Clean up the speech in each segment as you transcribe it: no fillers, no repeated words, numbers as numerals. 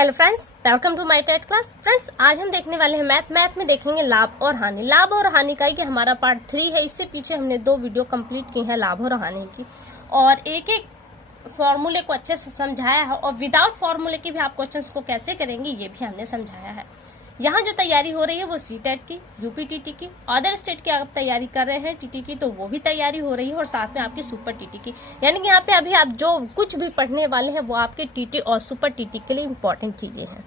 Hello friends, welcome to my TET class. Friends, आज हम देखने वाले हैं मैथ में देखेंगे लाभ और हानि। लाभ और हानि का ये हमारा पार्ट 3 है। इससे पीछे हमने 2 वीडियो कंप्लीट की हैं लाभ और हानि की, और एक एक फॉर्मूले को अच्छे से समझाया है, और विदाउट फॉर्मूले के भी आप क्वेश्चंस को कैसे करेंगे ये भी हमने समझाया है। यहाँ जो तैयारी हो रही है वो सीटेट की, यूपी-टीटी की, अदर स्टेट की आप तैयारी कर रहे हैं टीटी की, तो वो भी तैयारी हो रही है, और साथ में आपकी सुपर टीटी की। यानी कि यहाँ पे अभी आप जो कुछ भी पढ़ने वाले हैं वो आपके टीटी और सुपर टीटी के लिए इम्पोर्टेंट चीजें हैं।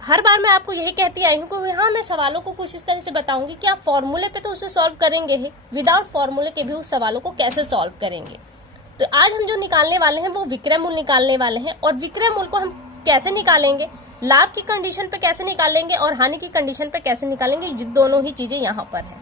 हर बार मैं आपको यही कहती आई हूँ कि यहाँ मैं सवालों को कुछ इस तरह से बताऊंगी कि आप फॉर्मूले पे तो उसे सॉल्व करेंगे ही, विदाउट फॉर्मूले के भी उस सवालों को कैसे सॉल्व करेंगे। तो आज हम जो निकालने वाले हैं वो विक्रय मूल्य निकालने वाले हैं, और विक्रय मूल्य को हम कैसे निकालेंगे, लाभ की कंडीशन पे कैसे निकालेंगे और हानि की कंडीशन पे कैसे निकालेंगे, दोनों ही चीजें यहाँ पर है।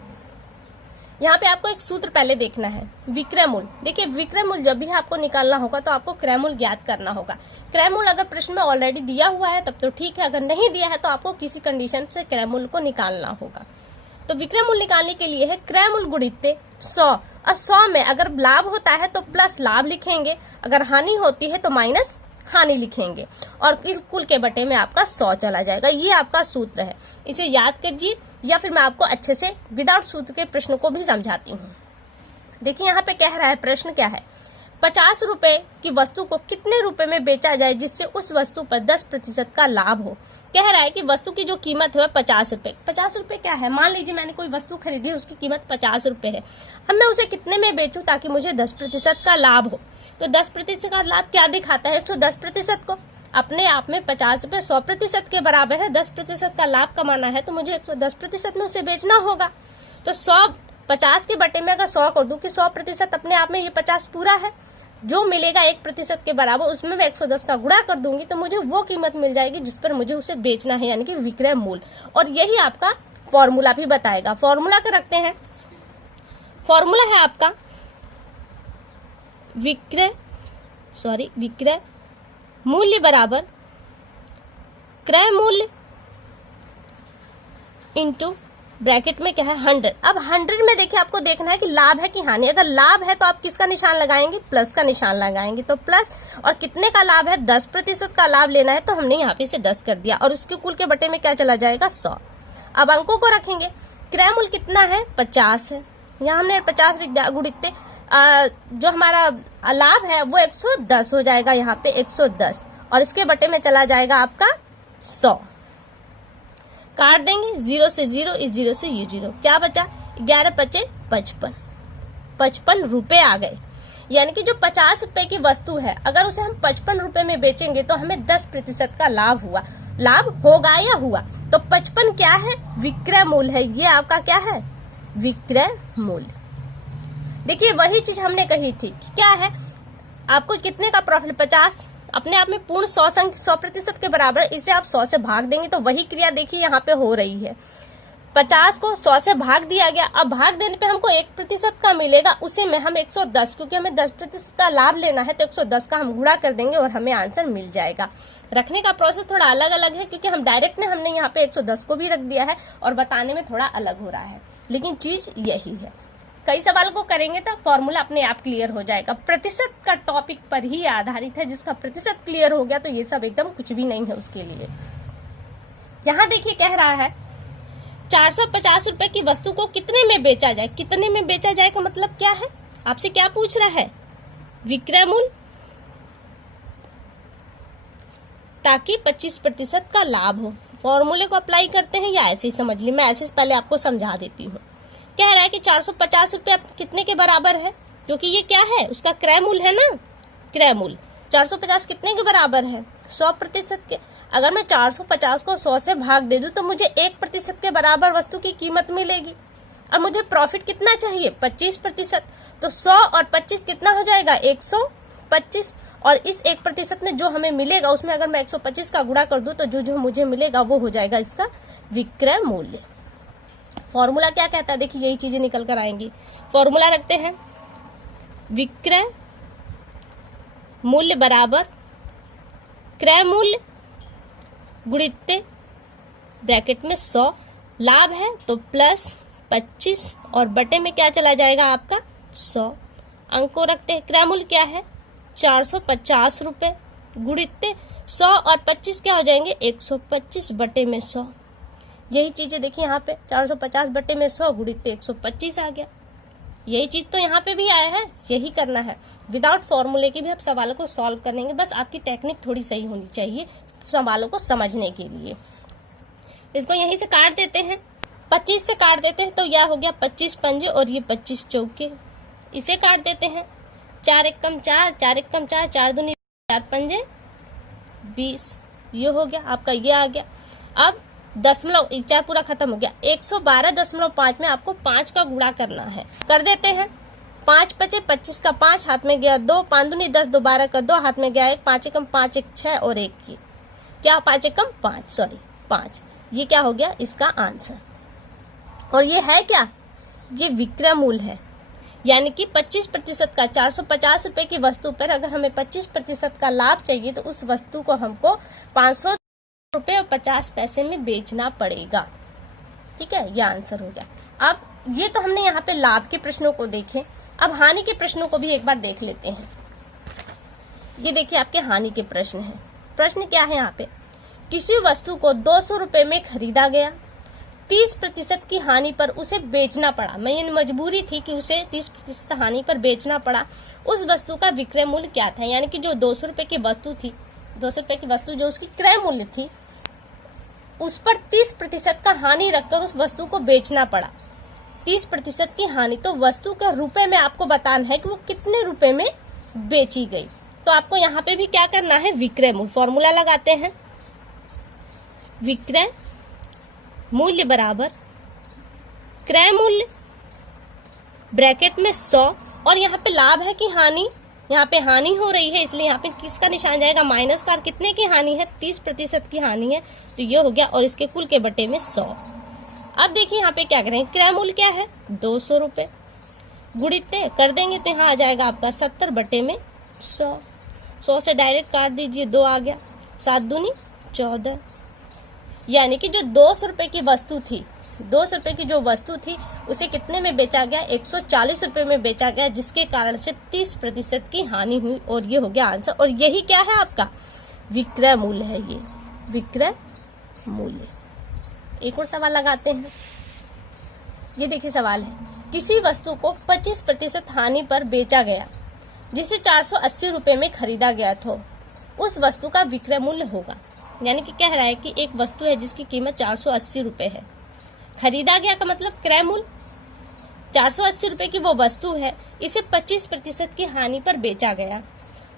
यहाँ पे आपको एक सूत्र पहले देखना है, विक्रय मूल्य। देखिए, विक्रय मूल्य जब भी आपको निकालना होगा तो आपको क्रय मूल्य ज्ञात करना होगा। क्रय मूल्य अगर प्रश्न में ऑलरेडी दिया हुआ है तब तो ठीक है, अगर नहीं दिया है तो आपको किसी कंडीशन से क्रय मूल्य को निकालना होगा। तो विक्रय मूल्य निकालने के लिए है क्रय मूल्य गुणित 100, और 100 में अगर लाभ होता है तो प्लस लाभ लिखेंगे, अगर हानि होती है तो माइनस हानि लिखेंगे, और कुल के बटे में आपका 100 चला जाएगा। ये आपका सूत्र है, इसे याद कीजिए, या फिर मैं आपको अच्छे से विदाउट सूत्र के प्रश्न को भी समझाती हूँ। देखिए यहाँ पे कह रहा है, प्रश्न क्या है, 50 रुपए की वस्तु को कितने रुपए में बेचा जाए जिससे उस वस्तु पर 10% का लाभ हो। कह रहा है कि वस्तु की जो कीमत है 50 रुपए। 50 रुपए क्या है, मान लीजिए मैंने कोई वस्तु खरीदी है, उसकी कीमत 50 रुपए है। अब मैं उसे कितने में बेचूं ताकि मुझे 10% का लाभ हो। तो 10% का लाभ क्या दिखाता है, 110% को। अपने आप में 50 रुपए 100% के बराबर है। 10% का लाभ कमाना है तो मुझे 110% में उसे बेचना होगा। तो 50 के बटे में अगर 100 कर दूं कि 100% अपने आप में ये 50 पूरा है, जो मिलेगा 1% के बराबर, उसमें मैं 110 का गुणा कर दूंगी तो मुझे वो कीमत मिल जाएगी जिस पर मुझे उसे बेचना है, यानी कि विक्रय मूल्य। और यही आपका फॉर्मूला भी बताएगा। फॉर्मूला का रखते हैं, फॉर्मूला है आपका विक्रय मूल्य बराबर क्रय मूल्य इंटू ब्रैकेट में क्या है 100। अब 100 में देखिए आपको देखना है कि लाभ है कि हानि। अगर लाभ है तो आप किसका निशान लगाएंगे, प्लस का निशान लगाएंगे। तो प्लस, और कितने का लाभ है, 10% का लाभ लेना है, तो हमने यहाँ पे से 10 कर दिया, और उसके कुल के बटे में क्या चला जाएगा, 100। अब अंकों को रखेंगे, क्रय मूल्य कितना है, 50 है। यहाँ हमने 50 गुणित जो हमारा लाभ है वो 110 हो जाएगा, यहाँ पे 110, और इसके बटे में चला जाएगा आपका 100। काट देंगे, 0 से 0, इस 0 से ये 0, क्या बचा, 11 पचे 55, 55 रुपए आ गए। यानी कि जो 50 रुपए की वस्तु है, अगर उसे हम 55 रुपए में बेचेंगे तो हमें 10% का लाभ हुआ, लाभ होगा या हुआ। तो 55 क्या है, विक्रय मूल्य है। ये आपका क्या है, विक्रय मूल्य। देखिए वही चीज हमने कही थी कि क्या है, आपको कितने का प्रॉफिट, 50 अपने आप में पूर्ण 100% के बराबर। इसे आप 100 से भाग देंगे तो वही क्रिया देखिए यहाँ पे हो रही है। 50 को 100 से भाग दिया गया, अब भाग देने पे हमको 1% का मिलेगा, उसे में हम 110, क्योंकि हमें 10% का लाभ लेना है तो 110 का हम गुणा कर देंगे और हमें आंसर मिल जाएगा। रखने का प्रोसेस थोड़ा अलग अलग है, क्योंकि हम डायरेक्ट ने हमने यहाँ पे 110 को भी रख दिया है, और बताने में थोड़ा अलग हो रहा है, लेकिन चीज यही है। कई सवाल को करेंगे तो फॉर्मूला अपने आप क्लियर हो जाएगा। प्रतिशत का टॉपिक पर ही आधारित है, जिसका प्रतिशत क्लियर हो गया तो ये सब एकदम कुछ भी नहीं है उसके लिए। यहाँ देखिए कह रहा है 450 रुपए की वस्तु को कितने में बेचा जाए। कितने में बेचा जाए का मतलब क्या है, आपसे क्या पूछ रहा है, विक्रय मूल्य, ताकि 25% का लाभ हो। फॉर्मूले को अप्लाई करते हैं या ऐसे ही समझ ली, मैं ऐसे पहले आपको समझा देती हूँ। कह रहा है कि 450 रुपए कितने के बराबर है, क्योंकि ये क्या है, उसका क्रय मूल्य है ना। क्रय मूल्य 450 कितने के बराबर है, 100% के। अगर मैं 450 को 100 से भाग दे दूं तो मुझे 1% के बराबर वस्तु की कीमत मिलेगी। और मुझे प्रॉफिट कितना चाहिए, 25%। तो 100 और 25 कितना हो जाएगा, 125, और इस 1% में जो हमें मिलेगा उसमें अगर मैं 125 का गुणा कर दूं तो जो मुझे मिलेगा वो हो जाएगा इसका विक्रय मूल्य। फॉर्मूला क्या कहता है, देखिए यही चीजें निकल कर आएंगी। फॉर्मूला रखते हैं, विक्रय मूल्य बराबर क्रय मूल्य गुणित ब्रैकेट में 100, लाभ है तो प्लस 25, और बटे में क्या चला जाएगा आपका 100। अंक को रखते हैं, क्रय मूल्य क्या है, 450 रुपए गुणित 100 और 25 क्या हो जाएंगे 125 बटे में 100। यही चीजें देखिए यहाँ पे 450 बटे में 100 गुणित 125 आ गया। यही चीज तो यहाँ पे भी आया है, यही करना है। विदाउट फॉर्मूले के भी आप सवालों को सॉल्व करेंगे, बस आपकी टेक्निक थोड़ी सही होनी चाहिए सवालों को समझने के लिए। इसको यहीं से काट देते हैं, 25 से काट देते हैं तो यह हो गया 25 पंजे और ये 25 चौके। इसे काट देते हैं, 4 एकम 4, 4 एकम 4, 4 दूनी 4 पंजे 20, ये हो गया आपका, ये आ गया। अब दशमलव 4 पूरा खत्म हो गया। 112.5 में आपको 5 का गुणा करना है, कर देते हैं। 5 बचे 25 का 5 हाथ में गया 2, 5 दूनी 10, 2 12 का 2 हाथ में गया 1, 5 एकम 5 1 6 और 1 की क्या 5 एकम 5 सॉरी 5, ये क्या हो गया इसका आंसर। और ये है क्या, ये विक्रय मूल्य है, यानी कि 25% का 450 रुपए की वस्तु पर अगर हमें 25% का लाभ चाहिए तो उस वस्तु को हमको 500 रुपए और 50 पैसे में बेचना पड़ेगा। ठीक है, यह आंसर हो गया। अब ये तो हमने यहाँ पे लाभ के प्रश्नों को देखे, अब हानि के प्रश्नों को भी एक बार देख लेते हैं। ये देखिए आपके हानि के प्रश्न हैं। प्रश्न क्या है यहाँ पे, किसी वस्तु को 200 रुपए में खरीदा गया, 30% की हानि पर उसे बेचना पड़ा। मैं ये मजबूरी थी कि उसे 30% हानि पर बेचना पड़ा। उस वस्तु का विक्रय मूल्य क्या था, यानी कि जो 200 रुपए की वस्तु थी, 200 रुपए की वस्तु जो उसकी क्रय मूल्य थी, उस पर 30% का हानि रखकर उस वस्तु को बेचना पड़ा। 30% की हानि, तो वस्तु के रुपए में आपको बताना है कि वो कितने रुपए में बेची गई। तो आपको यहाँ पे भी क्या करना है, विक्रय मूल्य। फॉर्मूला लगाते हैं, विक्रय मूल्य बराबर क्रय मूल्य ब्रैकेट में 100, और यहाँ पे लाभ है कि हानि, यहाँ पे हानि हो रही है इसलिए यहाँ पे किसका निशान जाएगा, माइनस का। कितने की हानि है, 30% की हानि है, तो ये हो गया, और इसके कुल के बटे में 100। अब देखिए यहाँ पे क्या करेंगे, क्रय मूल्य क्या है 200 रुपए, गुणित कर देंगे तो यहाँ आ जाएगा आपका 70 बटे में 100। 100 से डायरेक्ट काट दीजिए, 2 आ गया, 7 दूनी 14। यानी कि जो 200 रुपए की वस्तु थी, 200 रुपए की जो वस्तु थी उसे कितने में बेचा गया, 140 रुपए में बेचा गया, जिसके कारण से 30% की हानि हुई, और ये हो गया आंसर। और यही क्या है आपका विक्रय मूल्य है, ये विक्रय मूल्य। एक और सवाल लगाते हैं। ये देखिए सवाल है, किसी वस्तु को 25% हानि पर बेचा गया जिसे 480 रुपए में खरीदा गया था, उस वस्तु का विक्रय मूल्य होगा। यानी कि कह रहा है कि एक वस्तु है जिसकी कीमत 480 रुपए है, खरीदा गया का मतलब क्रय मूल्य 480 रुपए की वो वस्तु है, इसे 25% की हानि पर बेचा गया,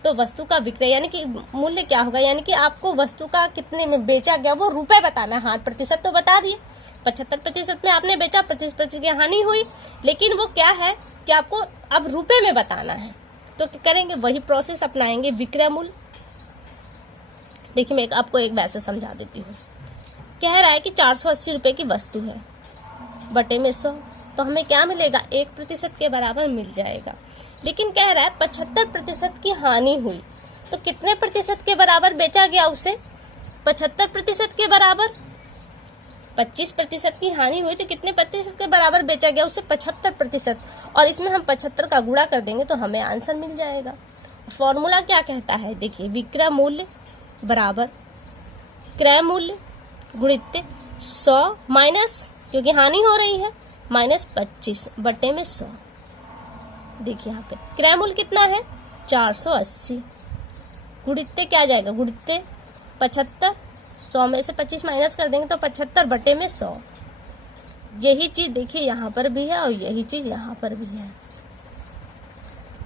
तो वस्तु का विक्रय यानी कि मूल्य क्या होगा, यानी कि आपको वस्तु का कितने में बेचा गया वो रुपए बताना है। हाँ, प्रतिशत तो बता दिए, 75% में आपने बेचा, 25% की हानि हुई, लेकिन वो क्या है कि आपको अब रुपए में बताना है। तो क्या करेंगे, वही प्रोसेस अपनाएंगे, विक्रय मूल्य। देखिए मैं आपको एक वैसे समझा देती हूँ। कह रहा है कि 480 रुपए की वस्तु है, बटे में 100, तो हमें क्या मिलेगा, 1% के बराबर मिल जाएगा। लेकिन कह रहा है 75% की हानि हुई, तो कितने प्रतिशत के बराबर बेचा गया उसे, 75% के बराबर। 25% की हानि हुई तो कितने प्रतिशत के बराबर बेचा गया उसे, 75%, और इसमें हम 75 का गुणा कर देंगे तो हमें आंसर मिल जाएगा। फॉर्मूला क्या कहता है, देखिए विक्रय मूल्य बराबर क्रय मूल्य गुणित 100 माइनस, क्योंकि हानि हो रही है, माइनस 25 बटे में 100। देखिए यहाँ पे क्रय मूल्य कितना है 480, गुणित क्या आ जाएगा, गुणित 75, 100 में से 25 माइनस कर देंगे तो 75 बटे में 100। यही चीज देखिए यहाँ पर भी है और यही चीज यहाँ पर भी है।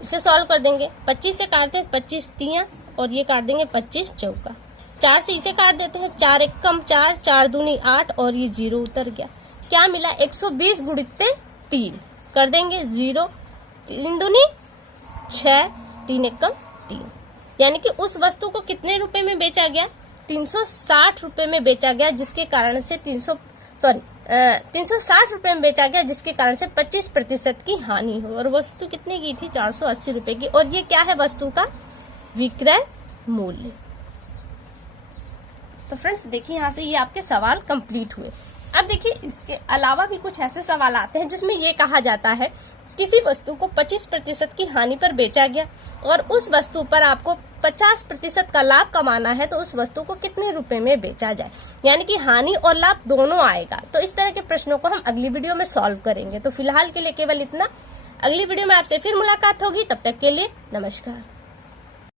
इसे सॉल्व कर देंगे, 25 से काटते हैं 25 तियां, और ये काट देंगे 25 चौका। 4 से इसे काट देते हैं, 4 एकम 4, 4 दूनी 8, और ये 0 उतर गया। क्या मिला, 120 गुणित 3 कर देंगे, 0 3 दूनी 6, 3 एकम 3। यानी कि उस वस्तु को कितने रुपए में बेचा गया, 360 रुपए में बेचा गया, जिसके कारण से 360 रुपए में बेचा गया, जिसके कारण से 25% की हानि हो। और वस्तु कितने की थी, 480 रुपए की, और ये क्या है वस्तु का विक्रय मूल्य। तो फ्रेंड्स देखिए यहाँ से ये आपके सवाल कंप्लीट हुए। अब देखिए इसके अलावा भी कुछ ऐसे सवाल आते हैं जिसमें ये कहा जाता है किसी वस्तु को 25% की हानि पर बेचा गया और उस वस्तु पर आपको 50% का लाभ कमाना है तो उस वस्तु को कितने रुपए में बेचा जाए, यानी कि हानि और लाभ दोनों आएगा। तो इस तरह के प्रश्नों को हम अगली वीडियो में सॉल्व करेंगे। तो फिलहाल के लिए केवल इतना, अगली वीडियो में आपसे फिर मुलाकात होगी, तब तक के लिए नमस्कार।